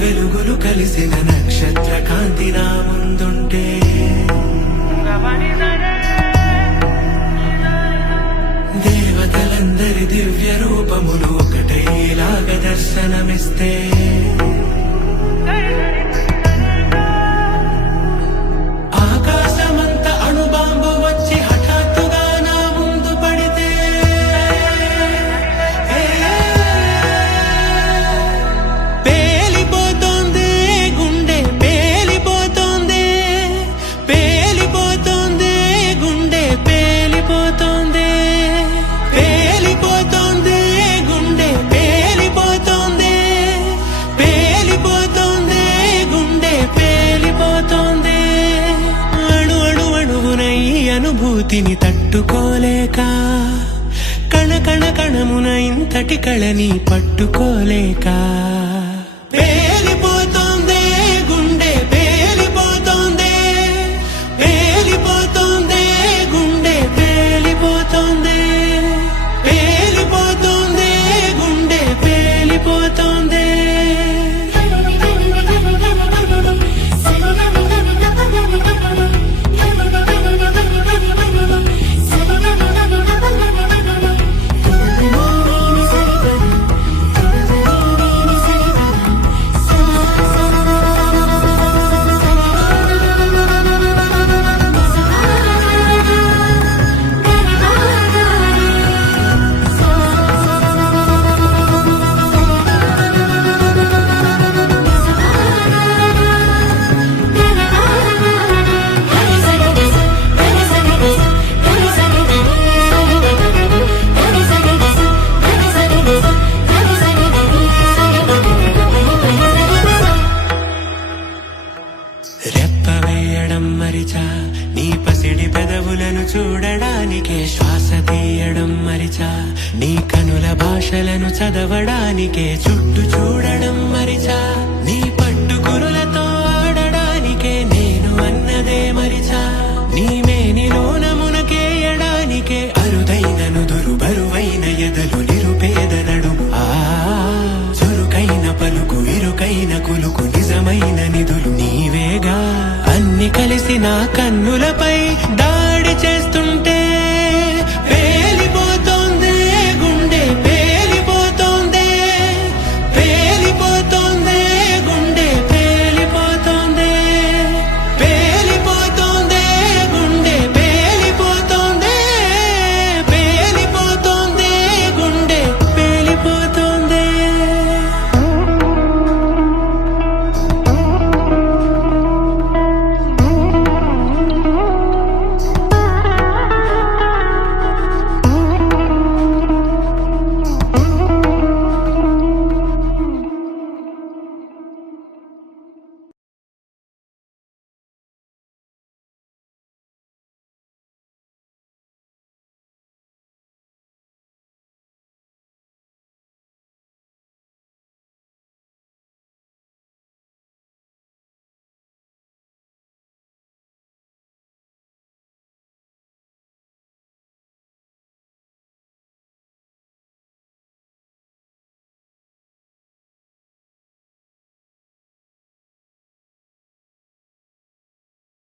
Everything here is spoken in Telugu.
వెలుగులు కలిసిన నక్షత్ర కాంతి నా ముందుంటే దేవతలందరి దివ్య రూపములు ఒకటేలాగ దర్శనమిస్తే ఆకాశమంత అణుబాంబు వచ్చి హఠాత్తుగా నా ముందు పడితే పేలిపోతోంది గుండె, పేలిపోతోంది, పేలిపోతోంది గుండె, పేలిపోతోంది, పేలిపోతోంది గుండె, పేలిపోతోంది, పేలిపోతోంది గుండె, పేలిపోతోంది. అణు అణు అణువున ఈ అనుభూతిని తట్టుకోలేక కణ కణ కణమున ఇంతటి కళని పట్టుకోలేక పేలిపోతోంది గుండె, పేలిపోతోంది, పేలిపోతోంది గుండె, పేలిపోతోంది, పేలిపోతోంది గుండె, పేలిపోతోంది. రెప్ప వేయడం మరిచా నీ పసిడి పెదవులను చూడడానికే, శ్వాస తీయడం మరిచా నీ కనుల భాషలను చదవడానికే, చుట్టూ చూడ